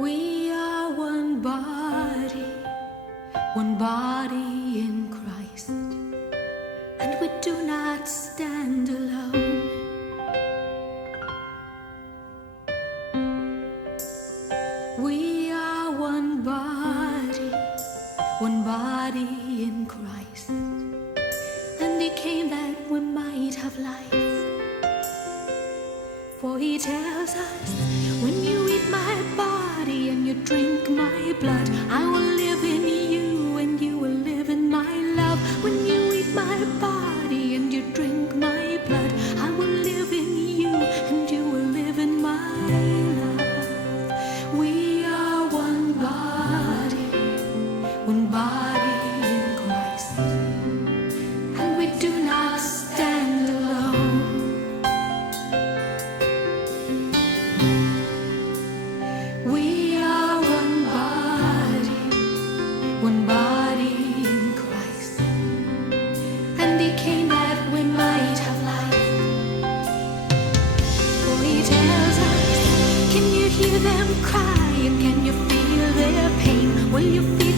We are one body in Christ, and we do not stand alone. We are one body in Christ, and He came that we might have life. For He tells us, when you eat my body and you drink my blood, I will live in you and you will live in my love. When you eat my body and you drink my blood, I will live in you and you will live in my love. We are one body in Christ, and we do not stand alone. We are one body in Christ, and He came that we might have life. For He tells us, can you hear them cry and can you feel their pain? Will you feel